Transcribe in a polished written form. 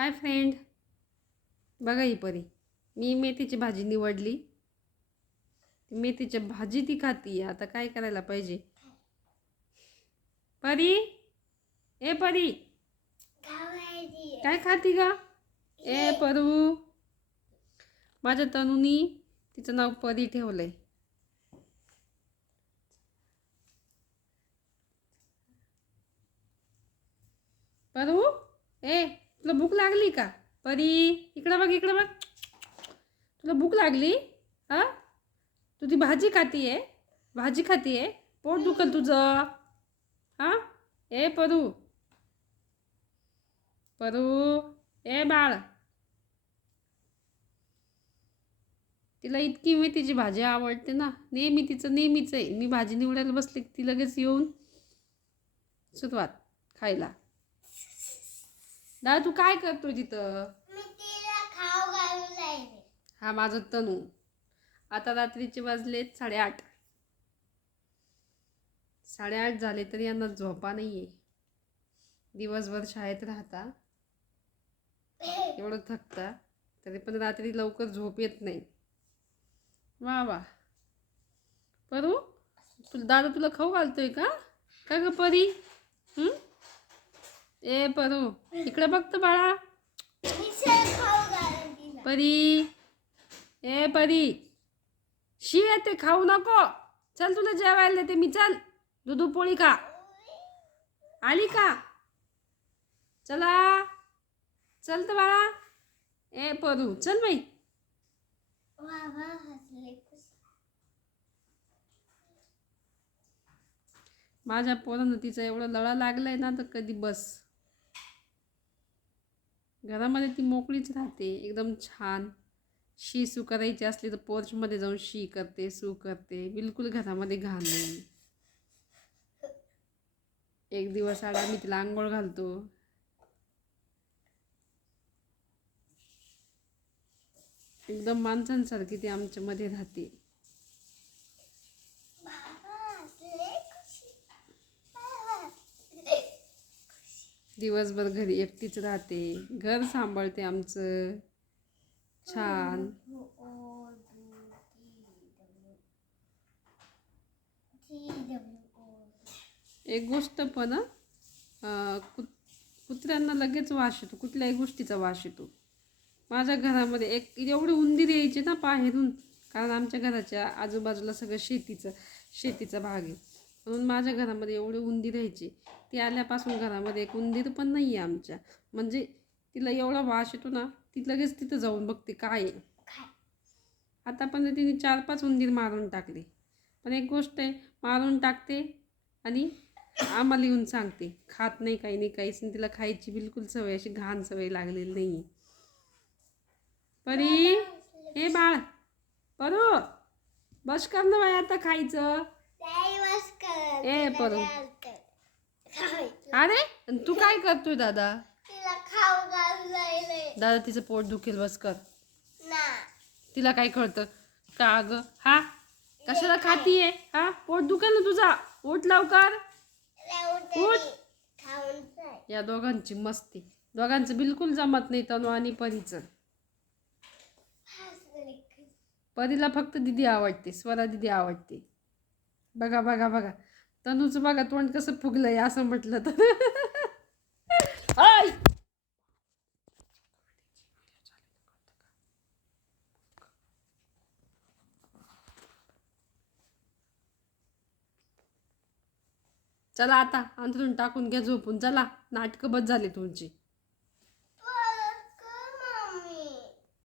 Hi friend, बघा ही परी. मी मेथीची भाजी निवडली. मेथीची भाजी ती खाती. आता काय करायला पाहिजे? परी, ए परी, काय खाती का? ए परू, माझ्या तनुनी तिचं नाव परी ठेवलंय. परू, ए तुला भूक लागली का? परी, इकडं बघ, इकडं बघ. तुला भूक लागली? हा, तू ती भाजी खातीये? भाजी खातीये? पोट दुखल तुझं. हा, ए परू, परू, ए बाळ. तिला इतकी मेथीची भाजी आवडते ना, नेहमी तिचं नेहमीच आहे. मी भाजी निवडायला बसले की ती लगेच येऊन सुरुवात खायला. दादा तू काय करतो तिथं? हा माझा तनू. आता रात्रीचे वाजलेत 8:30. 8:30 झाले तरी यांना झोपा नाहीये. दिवसभर शाळेत राहता, एवढं थकता, तरी पण रात्री लवकर झोप येत नाही. वा वा. परू, दादा तुला खाऊ घालतोय का? का ग परी? ए परू, इकडे बघतो बाळा. परी, ए परी, शी येते, खाऊ नको. चल तुला जेवायला देते मी. चल दूध पोळी खा. आली का? चला, चल तर बाळा. ए परू, चल बाई. माझ्या पोरानं तिचा एवढा लळा लागलाय ना, तर कधी बस. घरामध्ये ती मोकळीच राहते एकदम छान. शी सू करायची असली तर पोर्चमध्ये जाऊन शी करते, सू करते. बिलकुल घरामध्ये घाण नाही. एक दिवस आड मी तिला आंघोळ घालतो. एकदम माणसांसारखी ती आमच्यामध्ये राहते. दिवसभर घरी एकटीच राहते. घर सांभाळते आमचं छान. एक गोष्ट पण कुत्र्यांना लगेच वास येतो, कुठल्याही गोष्टीचा वास येतो. माझ्या घरामध्ये एक एवढे उंदीर यायचे ना बाहेरून, कारण आमच्या घराच्या आजूबाजूला सगळं शेतीचा भाग आहे. म्हणून माझ्या घरामध्ये एवढे उंदीर यायचे. ती आल्यापासून घरामध्ये एक उंदीर पण नाही आहे आमच्या. म्हणजे तिला एवढा वास येतो ना, ती लगेच तिथं जाऊन बघते काय आहे. आता पण तिने 4-5 उंदीर मारून टाकले. पण एक गोष्ट आहे, मारून टाकते आणि आम्हाला येऊन सांगते. खात नाही, काही नाही, काहीच नाही. तिला खायची बिलकुल सवय, अशी घाण सवय लागलेली नाही आहे. परी, हे बाळ, परू, बस कर ना बाई आता खायचं. ए परू, अरे तू काय करतोय दादा? दादा तिचं पोट दुखेल, बस कर. तिला काय कळतं का ग? हा, कशाला खातीये? हा, पोट दुखेल ना तुझा. उठ लवकर, उठ. या दोघांची मस्ती, दोघांचं बिलकुल जमत नाही. तनू आणि परीचं. परीला फक्त दीदी आवडते, स्वरा दीदी आवडते. बघा बघा बघा, तनूचं बघा तोंड कसं फुगलंय असं म्हटलं तर. चला आता अंथरूण टाकून घ्या झोपून. चला, नाटकं बस झाली तुमची.